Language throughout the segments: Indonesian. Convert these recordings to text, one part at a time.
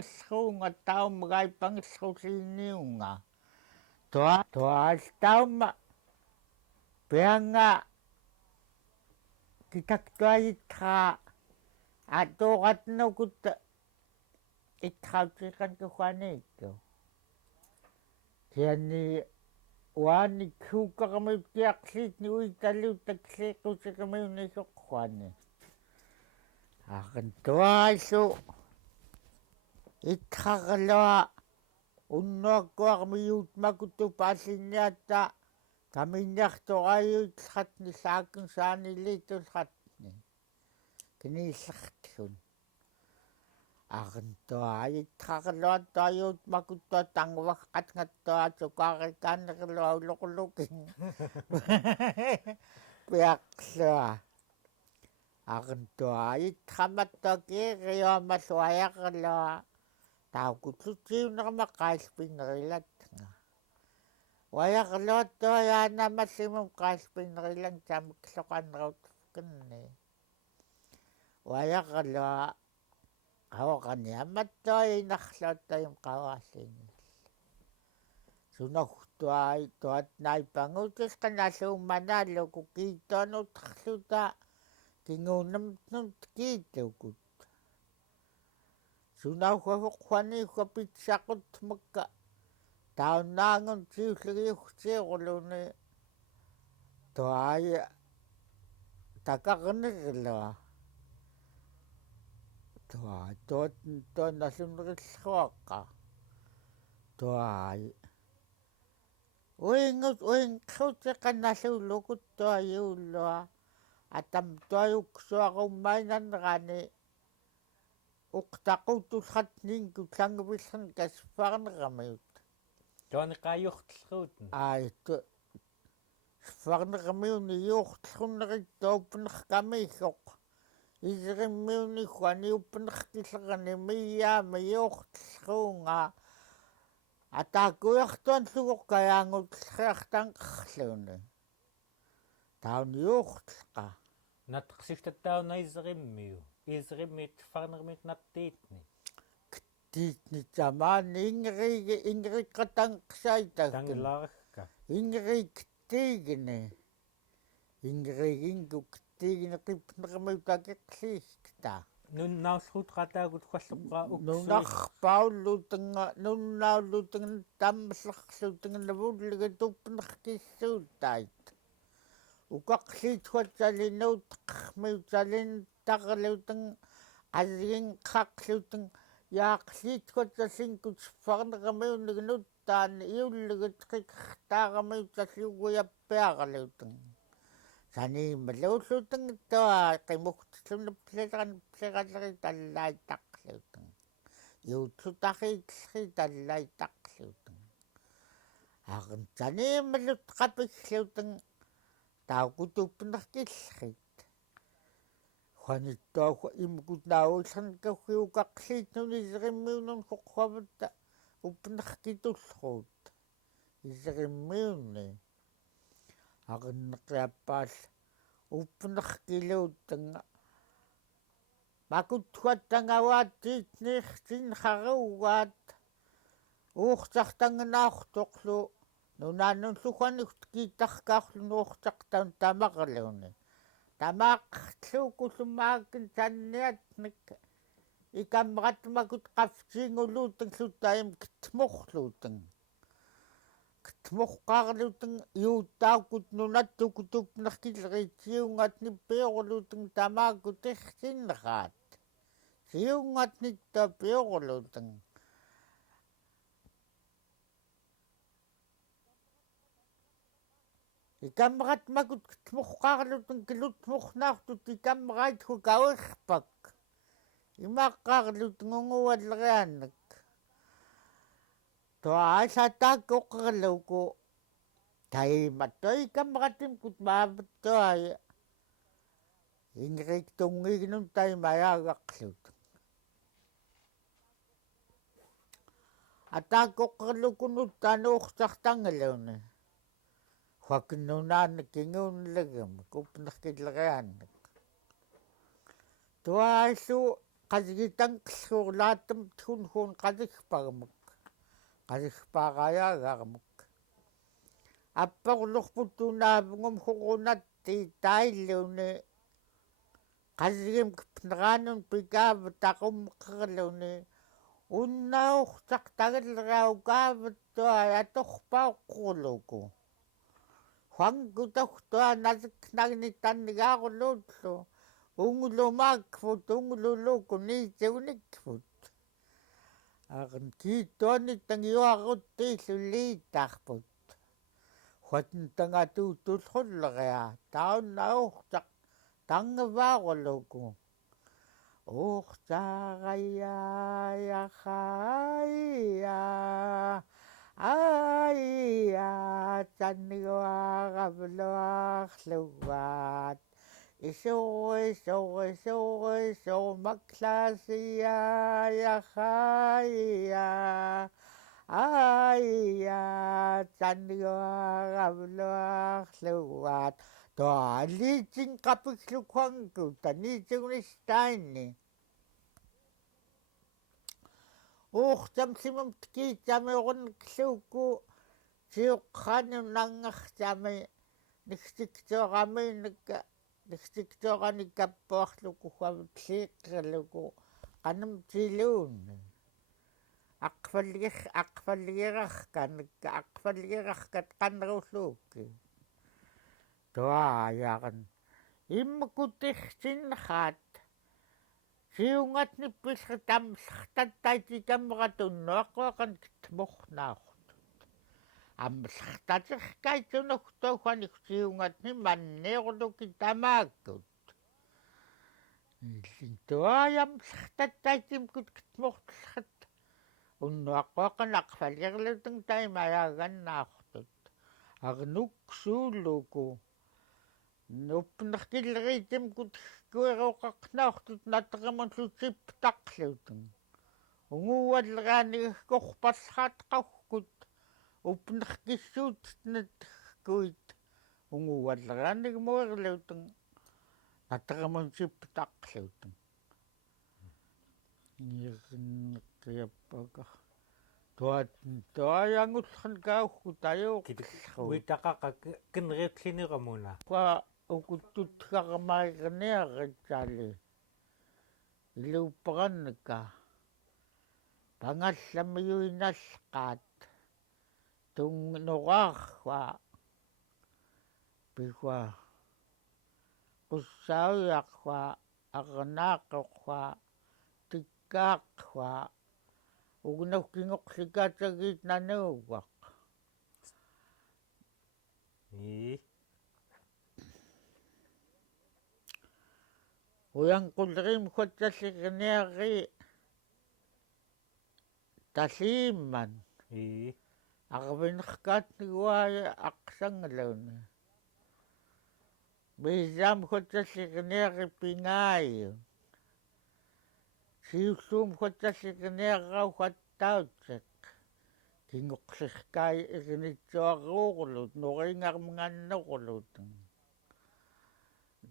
pangilluunga taummagai pangillusiiniunga taumma peanga kitaktuajitraa atuuqatnukut itqautiqan kuhuaniikku tianni uani kuuqqaqamiut kiaqliitni uitalliuttaksliiqusiqamiunisoqquani aqantuaisu itqaqalua unnuakkuaqmiyuutmakutu paallinniatta kaminniartoqaiuitlqatni saakun saaniliitusqatni kiniillertun aqantuai itqaqaluattaayuutmakuttua tanguaqqatngattua tukaarikaannerilua uloqulukin piaqlua aqantuai itqamattuakiiriuamalluajaqalua taukututiuneramaqaaspinnerillatnga uajaqaluattuajaanamallimum qaaspinnerillan tamikloqannerutkinni uajaqalua qauqaniamattua inarluattayum qauaallini sunagtuai tuatnaipanguutusqanalluummanaalluku kiittuanuutqerluta kinguunamtnut kiitukut sunauhuahuqqhuaniugga pitsaqutmakka taunnaangun siullegiuqsiiquluni tuai takaqnerlua tuai tuannallunnerilluaqqa tuai uingqutiqannalluulukut tuayuullua atam tuajuksuaqummainannerani uqtaqutusqatninku tlanguvillern kasfarneramiut tuaniqaajortlruutn aittu sfarneramiuni yuurtlrunnerittuupnerkamiilloq isrimmiunigguani upnerkillerani miyaama yuurtlruunga ataakuiartuanlugoqqajaangutleriartanqerluuni taun yuurtlqa natqsiftattauna isrimmiit farnermiit nattiitni tiitni tamaani ingeriqqatanqsaitakkun tangilaarka ingeriiktiigni ingeriiginkuktiigni qipnermiutakiqliiskta nunnaulluutqataagut huallerpaa nunarpaulluutenga nunnaulluutenga tammallerluutenga navulligat upnerkissuutait uqaqliituatsallinuutqermiutalin taqerluuten qasiginqaqluuten yaaqliituatsallinkut farneramiunignuttaan iullugut qikertaaramiutalluguiappiaqaluuten saniimalluulluuten tua qimugtllunappileran tallaitaqluuten yuutlutariitlerri tallaitaqluuten aqan saniimallut qapiggluuten taukutupnerkillerrit huanittuahu imukutnauullernikauhiuqaqliitnun isrimmiunun qoqqavatta upnerkitullruut isrimmiunni aqanneqiappaal upnerkiluutanga makuttuattangavaattiitniirtinharuugaat uurtartangenaartoqlu nunaannulluguanigt kiittarkaarlu nuurtartaun tamaqerluuni tamaaqerluukullumaakkin sanniatnik ikamratmakut qafsiinguluutenglutaim kitmorluuten kitmorqaarluuten iuttaakut nunattukutupnerkilleriitsiungatni piorluuten tamaakut irsinneraat siungatnittua piorluuten ikamratmakut kitmorqaarluuten kilutmornaartut ikamraithu kauirpak имаққарлут ngунguаллериааннак туаасатааккоққерлуку таиматтой камратимкут мааваттуай ингриктунгигнун таймаяагақлут атааккоққерлукунут тануурсартангалуни хуакиннунааннак кингуунлагам купнеркиллериааннак туаасу qasigitanqillguurlaattam hun qasigpagamuk qasigpaaqayaagarmuk аппорлорпуттунаавгум хорунатти таиллуни qasigim kipneranun pikaava taqummeqerluni unnaurtaq tagelleraukaavattua atorpauqqurluku huangutahtua nasiknagni tannigaaruluutlu ungulumaakfut ungululuku niitsuunikfut aqan kiittuani tangiuarruttiillu liitarput huatn tangatuutulleria taunnaurtaq tangavaaruluku uqtaaqayyaayaxaayya aayya tanniuaarabluarlugaat isuumaklaasiyaayaxaayya aayya tanniuaarabluarlugaat toaliitsin qapiklukhuanku taniitsugunistain uurtamsimam tkiitsamiorunneqluukku siuqqanum nangartami niksiktooramiinakka niksiktoorani kappuarluku huavitliiqqerluku qanam tiluunni aqvalligirarkat qannerulluukki tuaayaqan immakutirsinnerraat siungatnippillertamlertattaitikammeqatunnuaqquaqan kitmornaartut аммерлартатеркайтунэртууханик сиунgatни маннеорлуки тамааккут иллинтуаямлертаттаитимкут китмортлерат уннуаққуаққан ақфалерлутэн таймаяаганнаартут арнуксууллуку нупнеркиллериитимкут куероқақнаартут натераманлутипптарлутэн унгууаллераанигкорпаллаатқаркут упнеркиссуутнат унгууаллераанигмуерлутэн натерамансипптарлутэн нирнеқиаппака туаянгуллерн каухку таюоқиллеру уитақақа кинериутлинерамуна ка укуттутгарамаарнеарритсаали илууппаранника пангалламиуиналлеқаат тунгнораарва пихва qussauiaqwa arnaaqorwa tikkaaqwa ugnaukingoqlikaatagiit nanuuggaq uyanqullerim khuatsalligniarri talliimman arvinerkaatniguaaya aqsangaluni Bizam khuatsalligniarri pingaayu siulluum khuatsalligniarrauhattautsak kingoqlirkaay ignitsuarruurlut noringarmangannerlut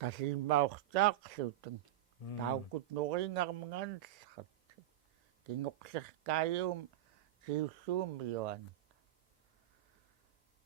talliimmaortaaqlut taukkut noringarmangannerrat kingoqlirkaayuum siulluumiuan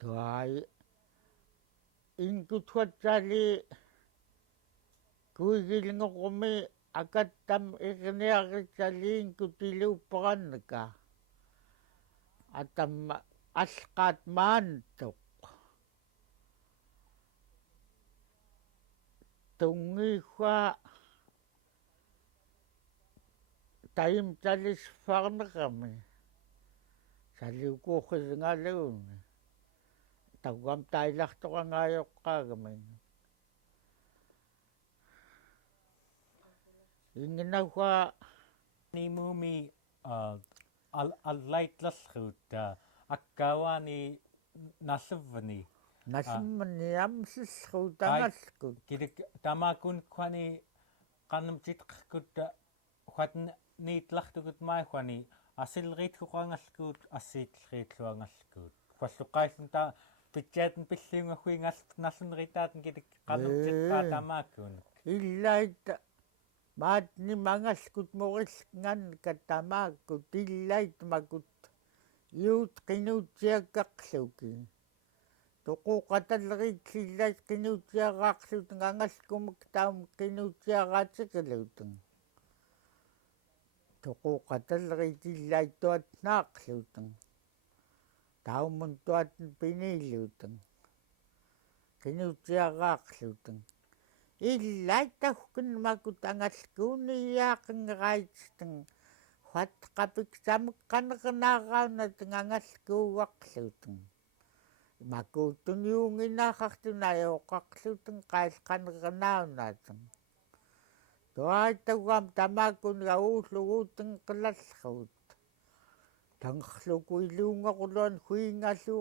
tuai inkuthuatsali kuigilngorumi akattam igniarritsaliinkutiluupparannaka atamma alqaat maantoq tungiigua taimtalisfarnerami saliukuuqqisingaluuni tauam tailartoqangaayoqqaagami inginawa nimumi allaitlallruut akkaavaani nalluvani nassimmanni amsillruutangalkut kilik tamakunkwani qannamtitqerkut huatn niitlartukut maahuani asilriitquqangalkuut assiitlriitluangalkuut palluqaallun ta pitjaatn pilliungagguingallt nallunritaatn kilik qannamtitqaa tamaakkuun illaita maatni mangalkut morilngan katamaakut illait makut iut qinuutiakkaqluki toquqatallerit sillait qinuutiagaaqlut ngangalkumuk taum qinuutiagaatiqilutun toquqatallerit illait tuatnaaqlutun taumun tuatn pinillutun qinuutiagaaqlutun illait tahkun makut angalkuuniyaaqinngeraitstun huatqapik sameqqaneqnaaqaunat ngangalkuuaqlutun makutun yuunginaaqartun ajoqaqlutun qailqaneqnaunatun tuaitaguam tamakun gauulluguutun qilallruut tangerluku iluungoquluan huingallu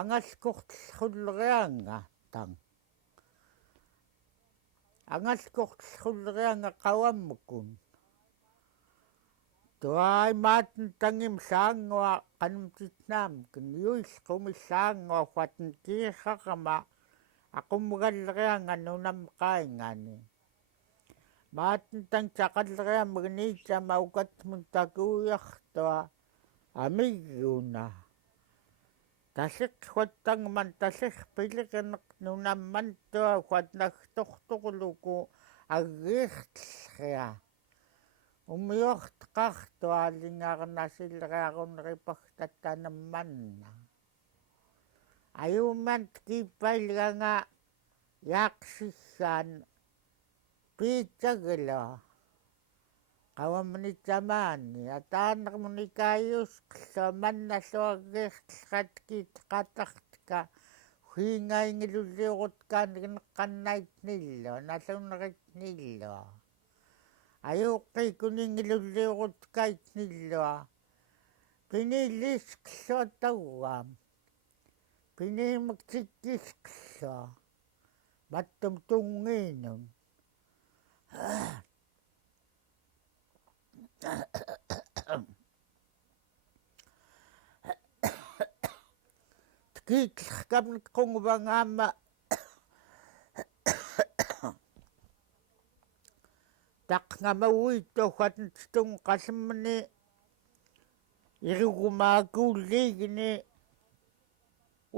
angalkortellrullerianga tang angalkortellrullerianga qawammukun tuai maaten tangim saangua qanumtitnaamkun yuilqumissaaangua huaten kiirraqama aqumgallerianga nunamqaingani maaten tang taqalleriamagniitsama ukatmun takuuyartua amiguna tashiqhuattangman tashirpiliqeneq nunammantua huatnagtortoqluku aggiirtellria umiortqartua allingaarnasileriarunripagtatanammanna ayummant kiippailganga yaaqsissaan piitsagila qawamnitsamaani ataanermunikaajuusqilla mannalluaggiirtellratkiitqatartka huingaingilulliuqutkaanneqqannaitnillua nalluneritnillua ajuuqqiikuninngilulliuqutkaitnillua pinilliisqilluatauaam piniimektikkiisqillua mattum tungiinun tkiitlerkamnik qungvangaama taqngamauiittu huatnttun qallemmani irugumaakuulliigini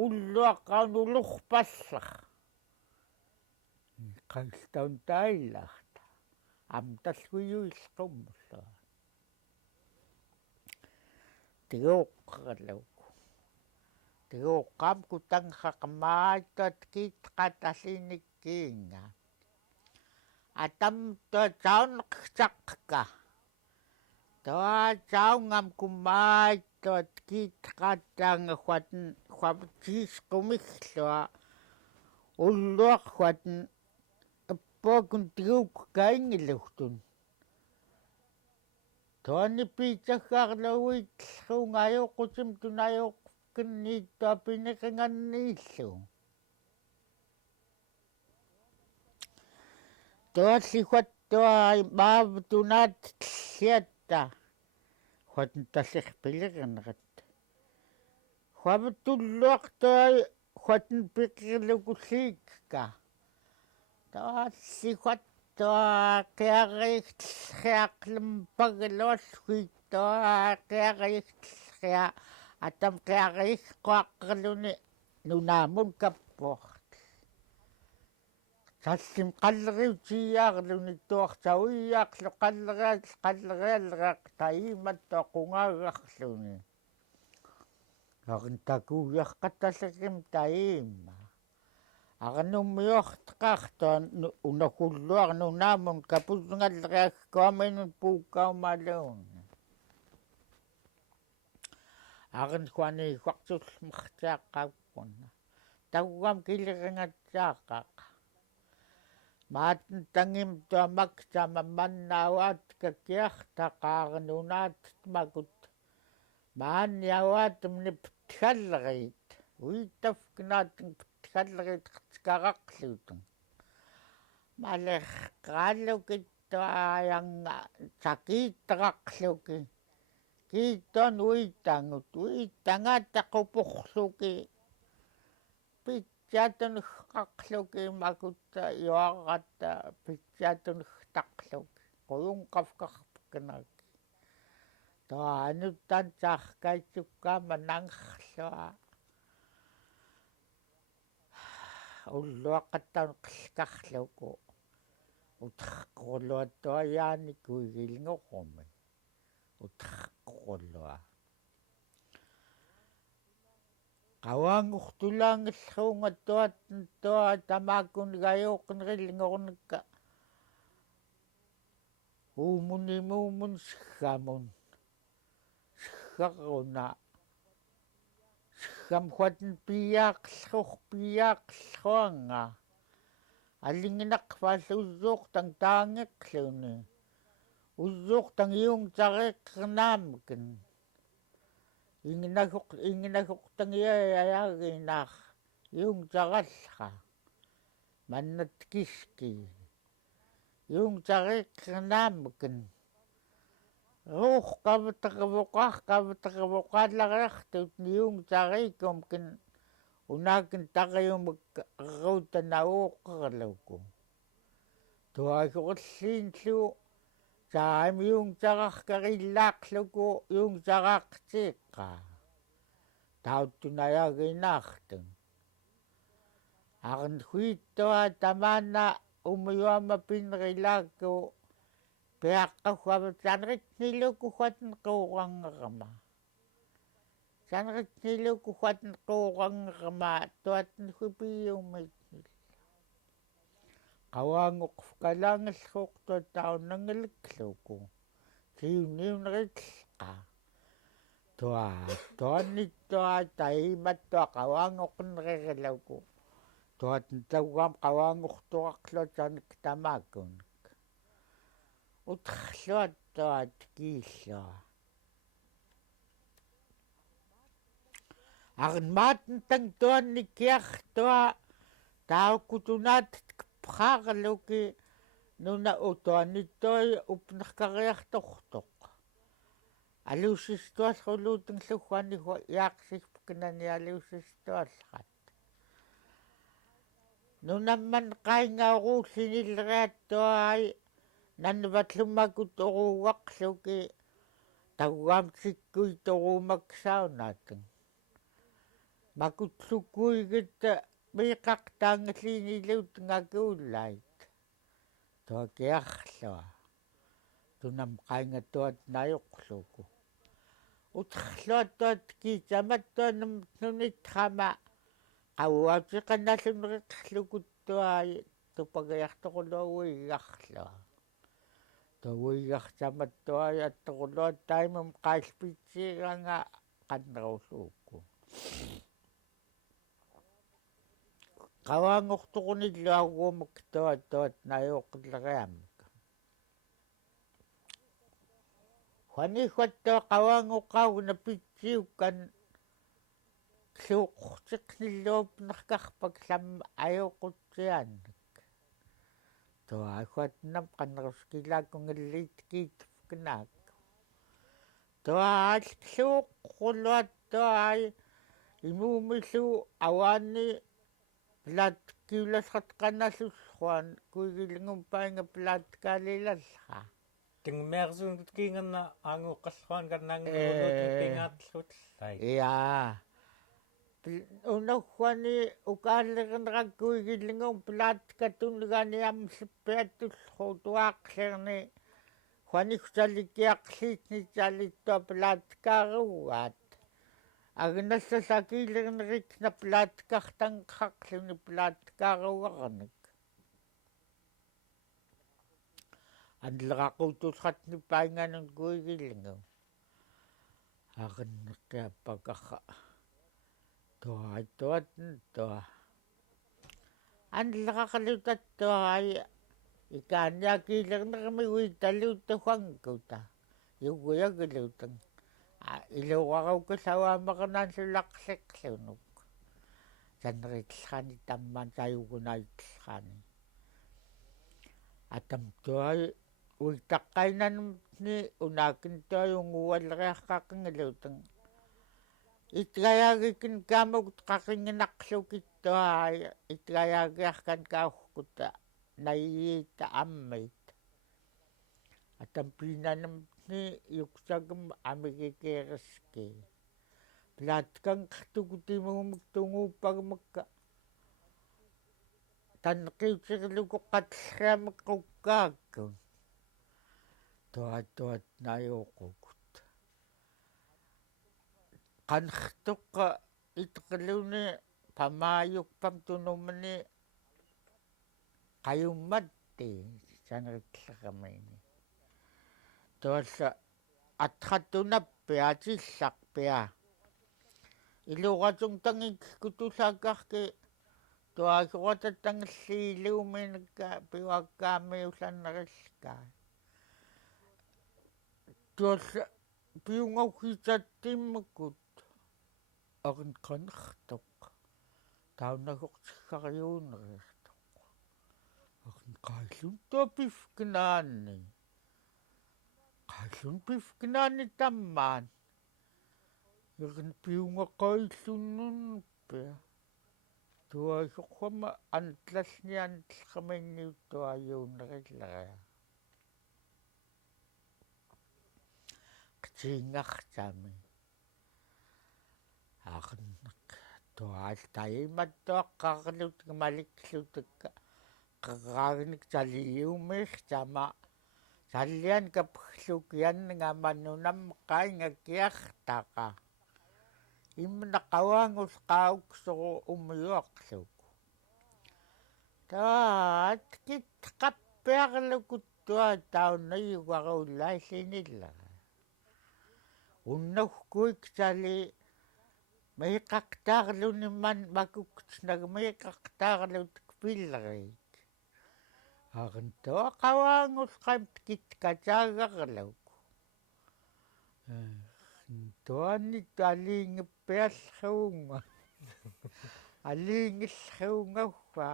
ulluaqqaun ulurpallar qailtaun taillarta amtalluiuilqummulla tiguuqqerluku tiguuqqaamku tangraqmaaitat kiitqatallinikkiinga atam tuatsaunneqsaqqa tuatsaungam kummaittuat kiitqattaanga huatiisqumillua ulluarhuaten eppuakun tiguukkaingilugtun tuanni piitsaggaarluuitlluunga ajuuqqutimtun ajuuqqinniittua piniqinganniillu tuallihuattua maavtunaattelliatta huaten tallirpiliqenerat huavutulluartua huaten piqirlukulliikka tuallihuattua qiariiqtellriaqlempaglualluittua qiariiqtellria atam qiariiqquaqqerluni nunaamun kappuart sallim qalleriutiiaarluni tuartauiaaqlu qallerialleq taimattua qungaaggarluni arintakuujarqatallerim taima arnummiortqartua unahulluar nunaamun kapusngalleriagkuaminun puukkaumaluuni arinhuani huartullmertiaqqaukkuna tauam kiliringatsaaqaq maaten tangim tuamaksama mannauaatka kiartaqaarenunaatmakut maanniauaatamni pitgalleriit uitafknaatin pitgalleriit qertikaraqlutun malerqaallukittuaajanga sakiitteraqluki kiitton uitangaataqupurluki pitsaatunerqaqluki makutta yuaqatta pitsaatunertaqluki quyunqavkarpkanak taanuttan taarkaitsukkaama nangерлua уллуаққаттаун қиллкарлуку утаққорулуаттуаяани куигилнгоқуми утаққорулуа qawangurtulaangerluungattuat tua tamaakkunigayuuqqinrillingornukka uummunimuumun siggamun siggaruna siggam piaaqlruanga аллингинаққвааллу таангеқлуни уллууртан иунгтариққернааммакин ингинагоқтангиаяагинаар иунгтаралла маннаттикиски иунгтариққернааммакин руухқавтақавоқааллариартут иунгтарикумкин унаакин тариумак руутанауоққерлуку туаагориллиинлу таамиунгтараркариллаақлуку иунгтараақтииққа тауттунаяагинаартун арнхуиттуа тамаана умиуама пинрилаакку пеаққахуава танритнилукуфатн қуурангерма санритнилукуфатн қуурангерма туатн хупиуммит qawangуqqалаангерлууртуа тауннангалакклуку киунниунеритқа туанниттуа таиматтуа qawangоққнерерилауку туатн таугаам qawangуртуақлуа таник тамааккунник утерлуаттуат кииллуа арнмаатн тан туанни киартуа тауккутунаат прааралуки нуна утуанниттуи упнеркариартортоқ алуусистуаллулуутинглуггуанигу яақсипкинани алуусистуалларат нунамман qaingaurullinilleриаттуай наннаватлуммакут оруuгақлуки тагуамсиккуи торуумаксаунаатан макутлуккуигитта миқартаангаллиинилуутнгакууллайт туакиарлуа тунам qaingatuat наёқлуку утерлуаттуат китаматтуанам нуниттрама qauaatiqannalluneriqerlukuttuai tupagaярtoquluuigarlua tuuigartamattuai attoquluat taimam qaallpitsiiranga qannerulluukku qawangortoqunilluaruumak tuat nayoqilleriammak huaniguattua qawangoqauguna pitsiukkan luuqortiqnilluupnerkarpak lam ayoqutsiaannak tuaaguatnam qanneruskilaakkungalliitkiitufkinaak tuaalluuqqulluattuai imuumillu awaanni плат киуласқартқанналлуллуан куигилнгум паинга плат калилалла тингмеерсуунут кингерна аангуqqalluan каннаангерулуут пингаатталлутллай я унаггуани укааллернераккуигилнгум плат катунниганиамсиппиаттуллу туаақлерни хуаниксаликкиақлиитнитсаалиттуа плат кааругаат агнассасакиилернерикна плааткартангқарлуни плааткааругарник анлерақутулратни паинганун куигиллнгу агннеққиаппакарра туааттуатн туа анлерақалутаттуарай икааниакиилернерми уиталуuттахуангкута югуягулутан илуараука саваамақанаансулақлеқлунук саннериллрани таммаан таюгунаитлрани атам туай уиттаққайнанни унаакин туаюнгуаллериаққаққингалуутан итгаяагикинកាамагут қақингинақлукиттуай итгаяагиаркан каухкута наиита аммит атампинанам ни юксагам амигикеериски плааткан қартукутимагумик тунгууппагамакка таннеқиутсерилуку qatlraamik qukkaakkun tuat najuuqukut qannertoqqa iteqiluni pamaajukpam tunumani qajummatti sanerikleramiini tualla атратунаппи атилларпиа илуратун тангик кутулааккарки туаагурататтангиллиилууминакка пиуаккаамиулланнериллка туалла пиунгаугитаттиммаккут арин канертоқ таунагортиггариуунериертоқ арин qaallun tuapifkinaanni qaallun pifkinaanni tammaan ерн пиунгаққаиллуннунппиа туаагоққама антлалниантлеқаминниуттуаюуннериллериа qitiingartami аарнеқ туаалтаиматтуаққарlut гмаликклутакка qerraaginik talliumiirtama tallian kapglukианнагаманнунамма qaingakkiartaqa имнақаваангус qaauksоru умиуарлук таат китқаппиарлукут туа тауннаюгарууллааллиниллара уннаггуик тали меқартаарлунимман макукснагмеқартаарлут пиллерик арнтоо qavaangус qamт киткатаагарлук туанни талиингиппиаллуунга алиингиллуунгагга